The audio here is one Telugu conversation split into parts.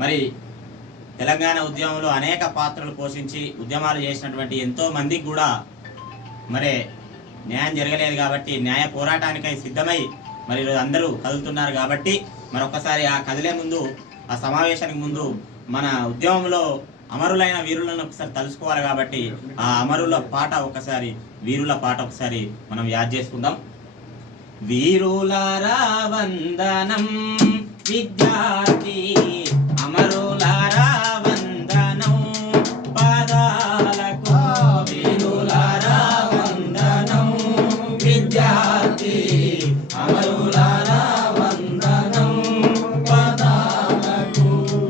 మరి తెలంగాణ ఉద్యమంలో అనేక పాత్రలు పోషించి ఉద్యమాలు చేసినటువంటి ఎంతో మందికి కూడా మరి న్యాయం జరగలేదు కాబట్టి న్యాయ పోరాటానికై సిద్ధమై మరి అందరూ కదులుతున్నారు కాబట్టి మరొకసారి ఆ కదిలే ముందు ఆ సమావేశానికి ముందు మన ఉద్యమంలో అమరులైన వీరులను ఒకసారి తలుసుకోవాలి కాబట్టి ఆ అమరుల పాట ఒకసారి వీరుల పాట ఒకసారి మనం యాద్ చేసుకుందాం. వీరులారా వందనం విద్యార్థి అమరులారా వందనం పాదాలకు వీరులారా వందనం విద్యార్థి అమరులారా వందనం పాదాలకు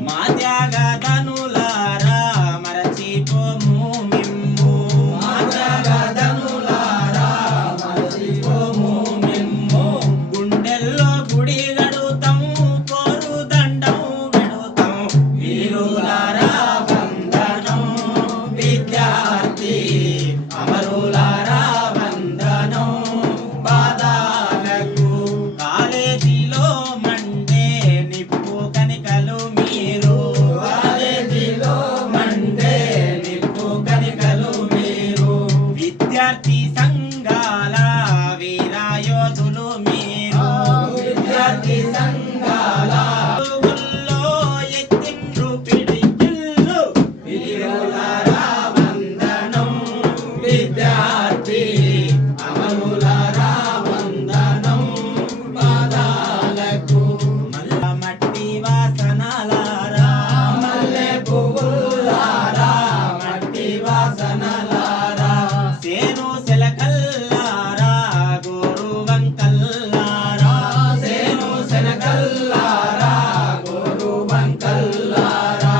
మా త్యాగధనులారా మరచిపోము మిమ్ము మా త్యాగధనులారా మరచిపోము మిమ్ము గుండెల్లో గుడి గడుతాము కోరు దండం గడుతాం వీరులారా వందనం విద్యార్థి అమరులారా వందనం పాదాలకు కాలేజీలో మండే నిప్పు కనికలు మీరు కాలేజీలో మండే నిప్పు కనికలు మీరు విద్యార్థి సంఘాల వీరాయోధులు మీరు విద్యార్థి సంఘాల ఊళ్ళో ఎత్తిండ్రు పిడికిళ్ళు వీరులారా వందనం విద్యార్థి అమరులారా వందనం పాదాలకు మల్ల మట్టి వాసనలారా మల్లె పువ్వులారా మట్టి వాసనలారా సేను సెలకల్లారా గోరు వంకల్లారా సేను సెలకల్లారా గోరు వంకల్లారా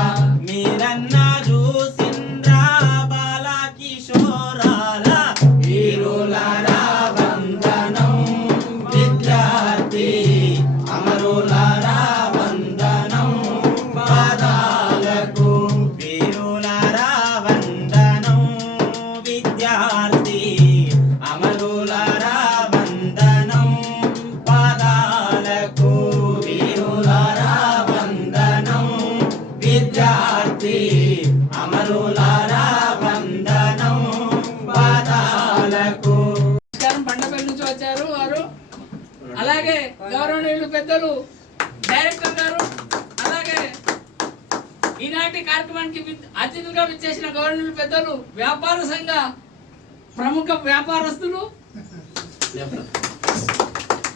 మీరన్నా చూసిండ్రా బాల కిషోరాల వీరులారా వందనం విద్యార్థి అమరులారా వందనం పాదాలకు వీరులారా వందనం విద్యార్థి అమరులారా వందనం పాదాలకు వీరులారా వందనం విద్యార్థి అమరులారా వందనం పాదాలకు. బండపల్లి నుంచి వచ్చారు వారు. అలాగే గౌరవనీయులు పెద్దలు డైరెక్టర్ గారు, అలాగే ఈనాటి కార్యక్రమానికి అతిథులుగా విచ్చేసిన గౌరవనీయులు పెద్దలు వ్యాపార సంఘ ప్రముఖ వ్యాపారస్తులు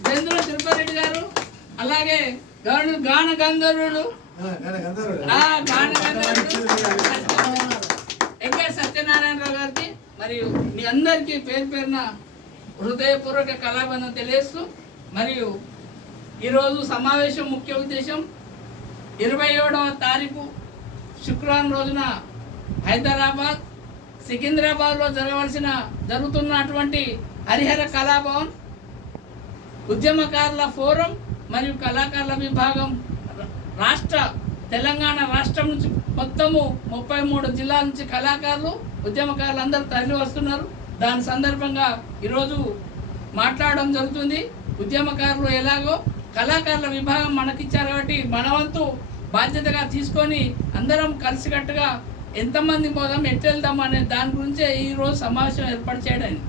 చంద్ర తిరుపతి గారు, అలాగే గౌరవనీయులు గాన గంధర్వులు ఎంకే సత్యనారాయణరావు గారికి మరియు మీ అందరికీ పేరు పేరున హృదయపూర్వక కళాబంధం తెలియజేస్తూ, మరియు ఈరోజు సమావేశం ముఖ్య ఉద్దేశం 27వ తారీఖు శుక్రవారం రోజున హైదరాబాద్ సికింద్రాబాద్లో జరుగుతున్నటువంటి హరిహర కళాభవన్ ఉద్యమకారుల ఫోరం మరియు కళాకారుల విభాగం తెలంగాణ రాష్ట్రం నుంచి మొత్తము 33 జిల్లాల నుంచి కళాకారులు ఉద్యమకారులు అందరూ తరలి వస్తున్నారు. దాని సందర్భంగా ఈరోజు మాట్లాడడం జరుగుతుంది. ఉద్యమకారులు ఎలాగో కళాకారుల విభాగం మనకిచ్చారు కాబట్టి మన వంతు బాధ్యతగా తీసుకొని అందరం కలిసికట్టుగా ఎంతమంది పోదాం ఎట్లా వెళ్దాం అనే దాని గురించే ఈరోజు సమావేశం ఏర్పాటు చేయడానికి.